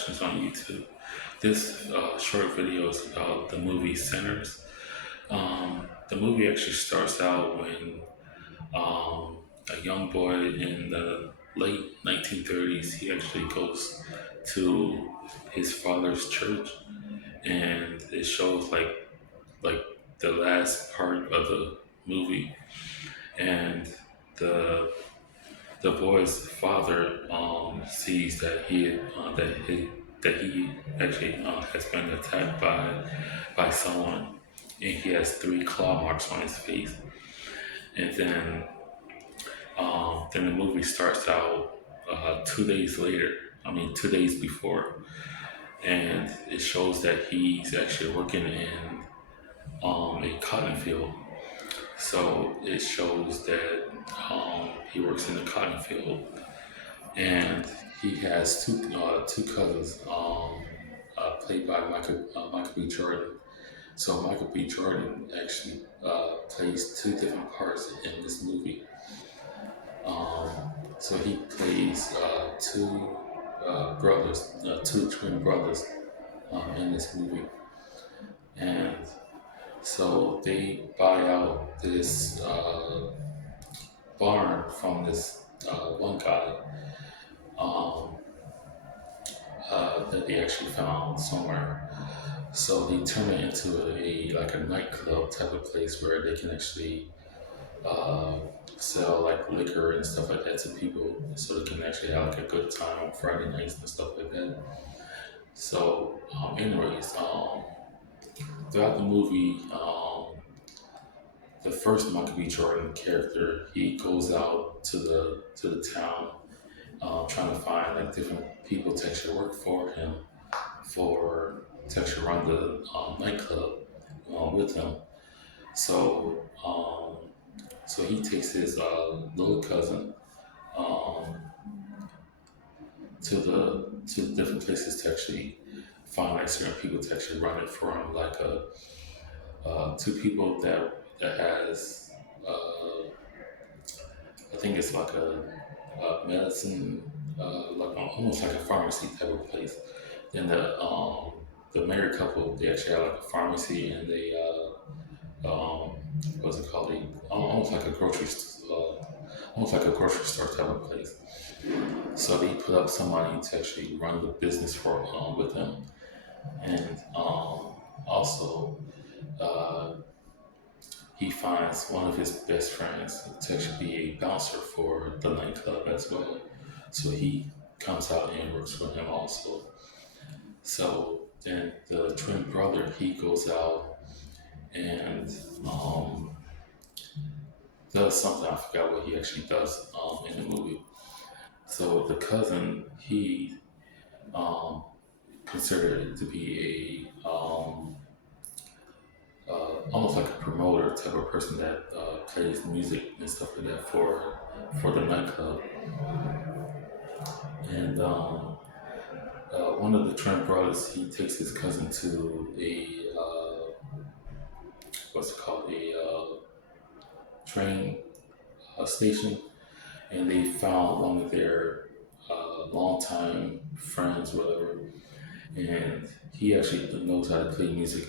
Productions on YouTube. This short video is about the movie Sinners. The movie actually starts out when a young boy in the late 1930s, he actually goes to his father's church, and it shows like the last part of the movie, and the the boy's father sees that he actually has been attacked by someone, and he has three claw marks on his face. And then the movie starts out 2 days later. I mean, 2 days before, and it shows that he's actually working in a cotton field. So it shows that he works in the cotton field, and he has two cousins, played by Michael B. Jordan. So Michael B. Jordan actually plays two different parts in this movie. Um, so he plays two brothers, two twin brothers, in this movie, and so they buy out this barn from this one guy, um, that they actually found somewhere. So they turn it into a nightclub type of place where they can actually uh, sell like liquor and stuff like that to people, so they can actually have like a good time on Friday nights and stuff like that. So, anyways, throughout the movie, the first Michael B. Jordan character, he goes out to the town, trying to find like different people to actually work for him, for to actually run the nightclub with him. So so he takes his little cousin um, to the different places to actually find like certain people to actually run it for him, like two people that has I think it's like a medicine, almost like a pharmacy type of place. Then the married couple, they actually have like a pharmacy, and they what's it called? Almost like a almost like a grocery store type of place. So they put up some money to actually run the business for with them, and also uh, he finds one of his best friends to actually be a bouncer for the nightclub as well. So he comes out and works for him also. So then the twin brother, he goes out and does something. I forgot what he actually does in the movie. So the cousin, he um, considered to be a almost like a promoter type of person that plays music and stuff like that for the nightclub. And one of the twin brothers, he takes his cousin to a what's it called, a train station, and they found one of their longtime friends, whatever, and he actually knows how to play music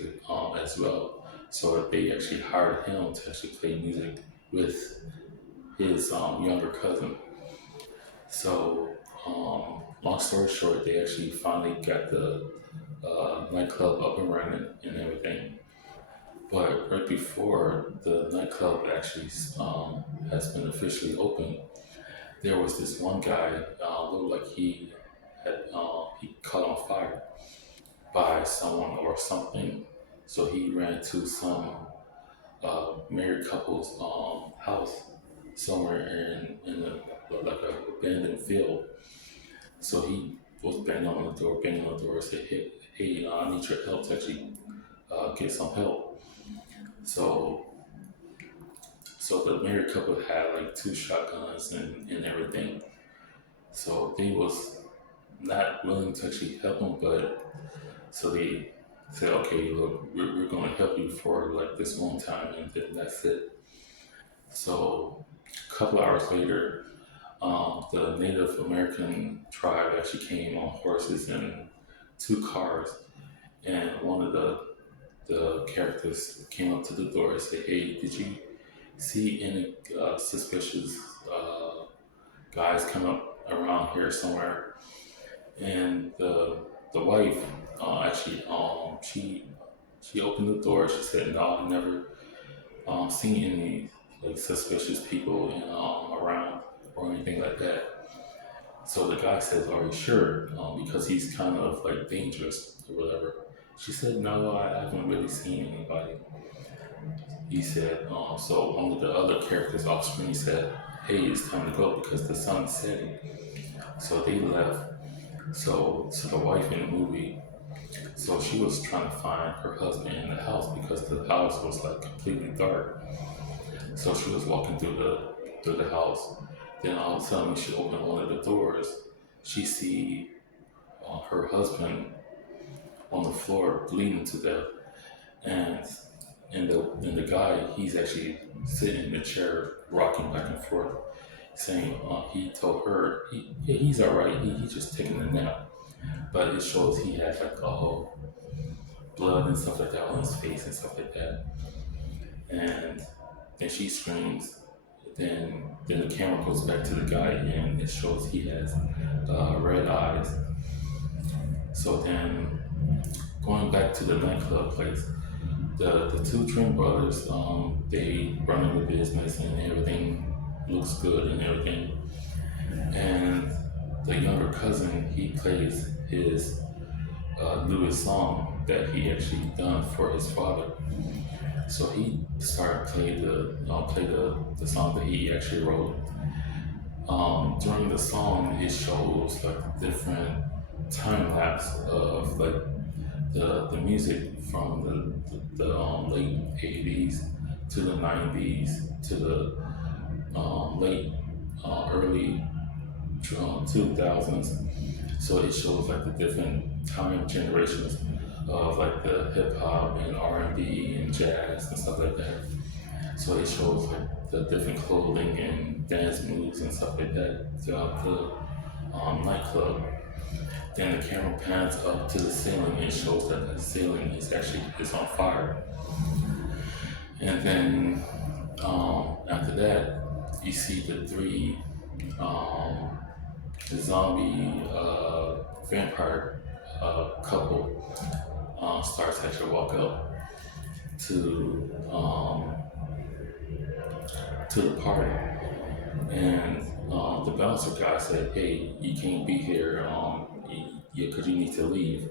as well. So they actually hired him to actually play music with his younger cousin. So, long story short, they actually finally got the nightclub up and running and everything. But right before the nightclub actually has been officially open, there was this one guy, looked like he caught on fire by someone or something. So he ran to some married couple's house somewhere in like a abandoned field. So he was banging on the door, said, hey, I need your help to actually get some help. So so the married couple had like two shotguns and everything. So they was not willing to actually help him, but so they said, okay, look, we're going to help you for like this one time, and then that's it. So a couple hours later, the Native American tribe actually came on horses, and two cars, and one of the characters came up to the door and said, "Hey, did you see any suspicious guys come up around here somewhere?" And the wife actually she opened the door. She said, "No, I never seen any like suspicious people around or anything like that." So the guy says, "Are you sure?" Because he's kind of like dangerous or whatever. She said, "No, I haven't really seen anybody." He said, so one of the other characters off screen said, "Hey, it's time to go because the sun's setting." So they left. So the wife in the movie, so she was trying to find her husband in the house because the house was like completely dark. So she was walking through the house. Then all of a sudden, when she opened one of the doors, she see her husband on the floor bleeding to death, and the guy, he's actually sitting in the chair rocking back and forth, saying he told her yeah, he's all right. He's just taking a nap, but it shows he has like all blood and stuff like that on his face and stuff like that. And then she screams. Then the camera goes back to the guy and it shows he has red eyes. So then going back to the nightclub place, the two twin brothers, they run the business and everything looks good and everything. And the younger cousin, he plays his newest song that he actually done for his father. So he started play the song that he actually wrote. During the song, it shows like different time lapse of like the music from the late 80s to the 90s to the late early 2000s. So it shows like the different time generations of like the hip hop and R&B and jazz and stuff like that. So it shows like the different clothing and dance moves and stuff like that throughout the nightclub. Then the camera pans up to the ceiling and shows that the ceiling is on fire. And then after that, you see the three zombie vampire couple starts to actually walk up to to the party, and the bouncer guy said, "Hey, you can't be here, yeah, because you need to leave."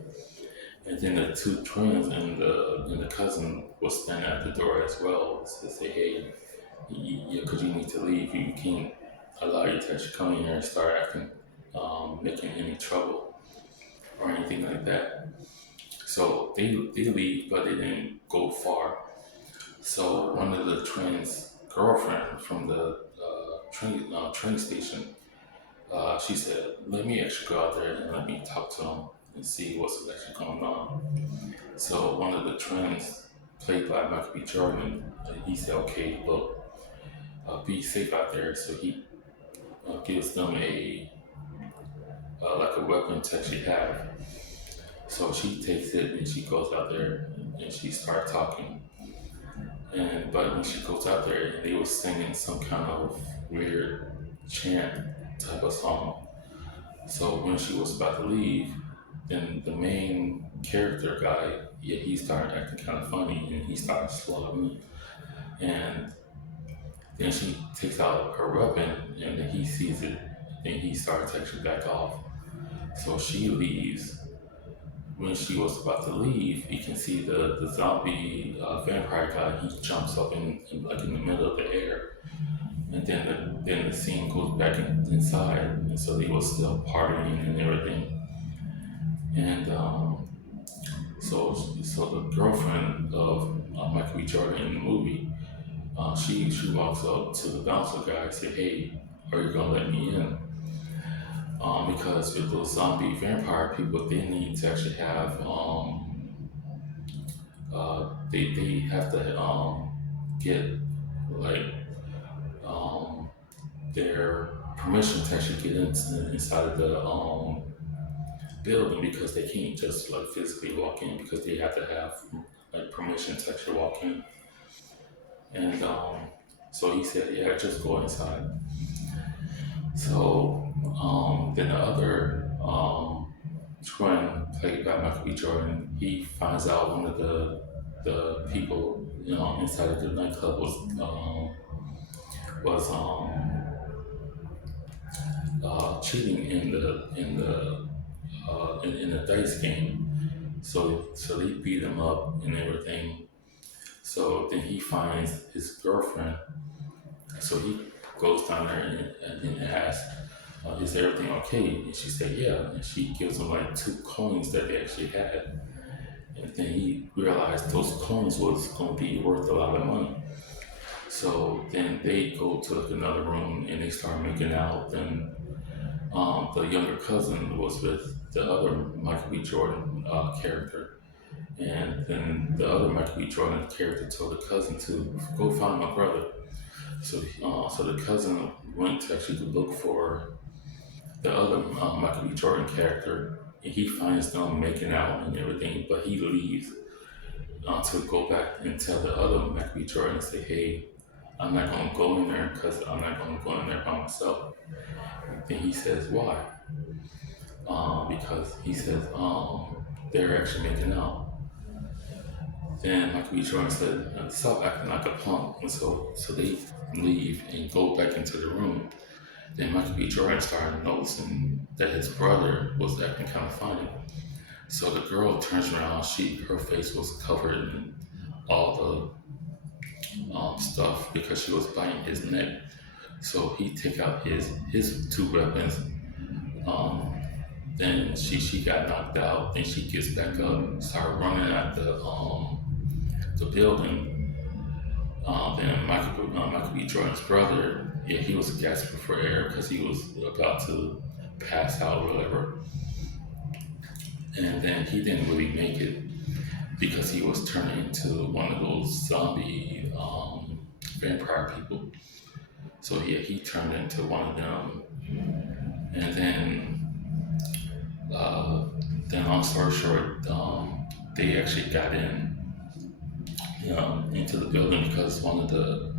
And then the two twins and the cousin was standing at the door as well to say, "Hey, yeah, because you need to leave. You can't allow you to actually come in here and start acting, making any trouble or anything like that." So they leave, but they didn't go far. So one of the twins' girlfriend from the train station, she said, "Let me actually go out there and let me talk to him and see what's actually going on." So one of the twins, played by Michael B. Jordan, he said, "Okay, look, be safe out there." So he gives them a like a weapon to actually have. So she takes it and she goes out there and she starts talking. And but when she goes out there, they were singing some kind of weird chant type of song. So when she was about to leave, then the main character guy, yeah, he started acting kind of funny and he started slobbering. And then she takes out her weapon and then he sees it and he starts to actually back off. So she leaves. When she was about to leave, you can see the zombie vampire guy. He jumps up in like in the middle of the air, and then the scene goes back inside, and so they were still partying and everything. And so the girlfriend of Michael B. Jordan in the movie, she walks up to the bouncer guy and say, "Hey, are you gonna let me in?" Because with those zombie vampire people, they need to actually have they have to get like their permission to actually get inside of building because they can't just like physically walk in because they have to have like permission to actually walk in. And so he said, yeah, just go inside. So then the other twin, played by Michael B. Jordan, he finds out one of the people, inside of the nightclub was cheating in the dice game. So they beat him up and everything. So then he finds his girlfriend. So he goes down there and asks, "Is everything okay?" And she said, "Yeah." And she gives him like two coins that they actually had. And then he realized those coins was going to be worth a lot of money. So then they go to like another room and they start making out. Then the younger cousin was with the other Michael B. Jordan character. And then the other Michael B. Jordan character told the cousin to go find my brother. So the cousin went to actually look for the other Michael B. Jordan character, and he finds them making out and everything, but he leaves to go back and tell the other Michael B. Jordan, say, "Hey, I'm not gonna go in there because I'm not gonna go in there by myself." Then he says, "Why?" Because he says they're actually making out. Then Michael B. Jordan said, "Stop acting like a punk." And so they leave and go back into the room. Then Michael B. Jordan started noticing that his brother was acting kind of funny. So the girl turns around. Her face was covered in all the stuff because she was biting his neck. So he take out his two weapons. Um, then she got knocked out. Then she gets back up, started running at the building. Then Michael B. Jordan's brother, yeah, he was gasping for air because he was about to pass out or whatever. And then he didn't really make it because he was turning into one of those zombie vampire people. So yeah, he turned into one of them. And then long story short, they actually got into the building because one of the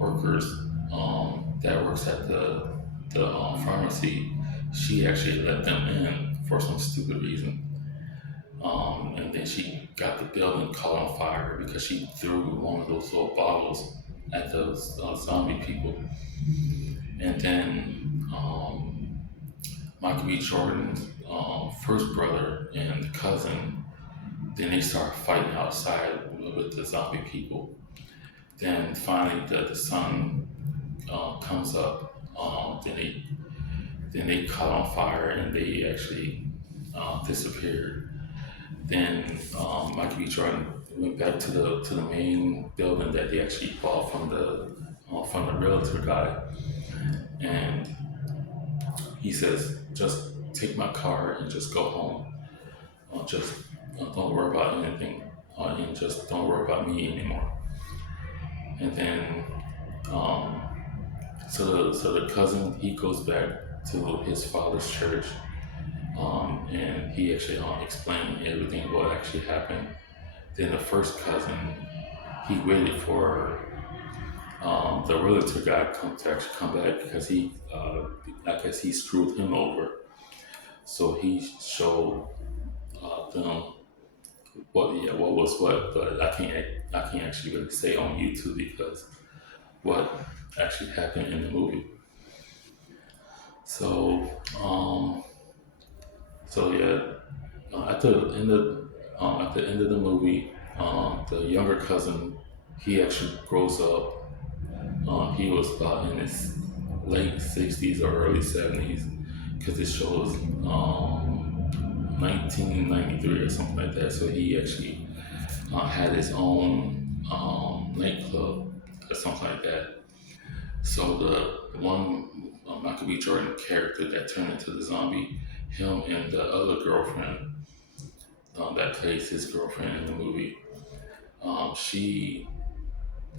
workers that works at the pharmacy, she actually let them in for some stupid reason. And then she got the building caught on fire because she threw one of those little bottles at those zombie people. And then Michael B. Jordan's first brother and cousin, then they start fighting outside with the zombie people. Then finally the sun comes up. Then they caught on fire and they actually disappeared. Then Michael B. Jordan went back to the main building that he actually bought from the realtor guy, and he says, "Just take my car and just go home. Just don't worry about anything, and just don't worry about me anymore." And then so the cousin, he goes back to his father's church, and he actually explained everything what actually happened. Then the first cousin, he waited for the realtor guy to actually come back because I guess he screwed him over. So he showed them what was what, but I can't actually really say on YouTube because what actually happened in the movie. So yeah, at the end of the movie, the younger cousin, he actually grows up. He was about in his late 60s or early 70s because it shows 1993 or something like that. So he actually had his own nightclub or something like that. So the one Michael B. Jordan character that turned into the zombie, him and the other girlfriend that plays his girlfriend in the movie, she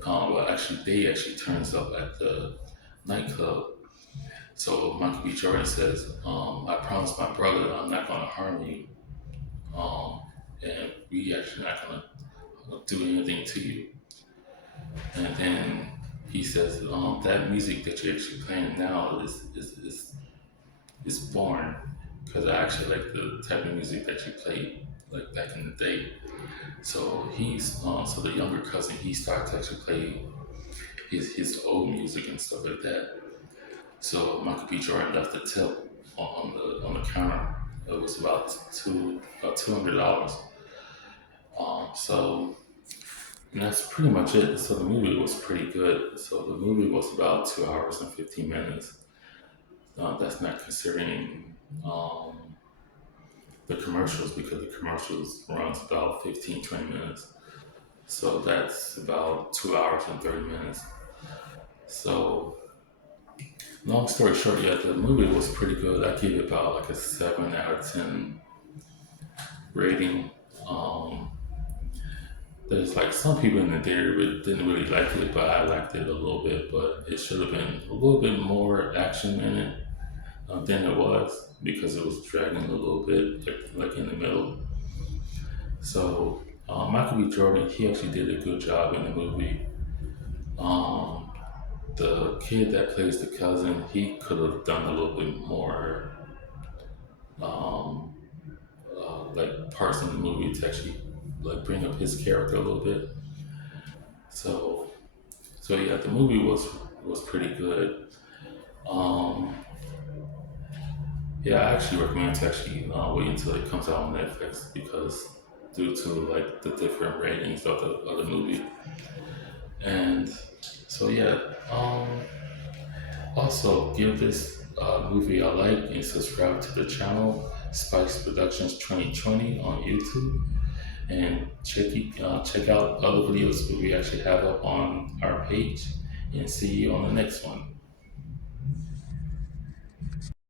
well, actually, they actually turns up at the nightclub, So Michael B. Jordan says, I promised my brother I'm not going to harm you, um, and we actually not going to do anything to you. And then he says, that music that you're actually playing now is born because I actually like the type of music that you played like back in the day. So so the younger cousin he started to actually play his old music and stuff like that. So Michael B. Jordan left a tip on the counter. It was about $200. So and that's pretty much it. So the movie was pretty good. So the movie was about 2 hours and 15 minutes. That's not considering the commercials because the commercials runs about 15-20 minutes. So that's about 2 hours and 30 minutes. So long story short, yeah, the movie was pretty good. I give it about like a 7 out of 10 rating. Um, there's like some people in the theater didn't really like it, but I liked it a little bit. But it should have been a little bit more action in it than it was because it was dragging a little bit, like in the middle. So Michael B. Jordan, he actually did a good job in the movie. Um, the kid that plays the cousin, he could have done a little bit more, um, like parts in the movie to actually like bring up his character a little bit. So, so yeah, the movie was pretty good. Um, yeah, I actually recommend to actually wait until it comes out on Netflix because due to like the different ratings of the movie, and so yeah. Also, give this movie a like and subscribe to the channel Spice Productions 2020 on YouTube, and check out other videos that we actually have up on our page. And see you on the next one.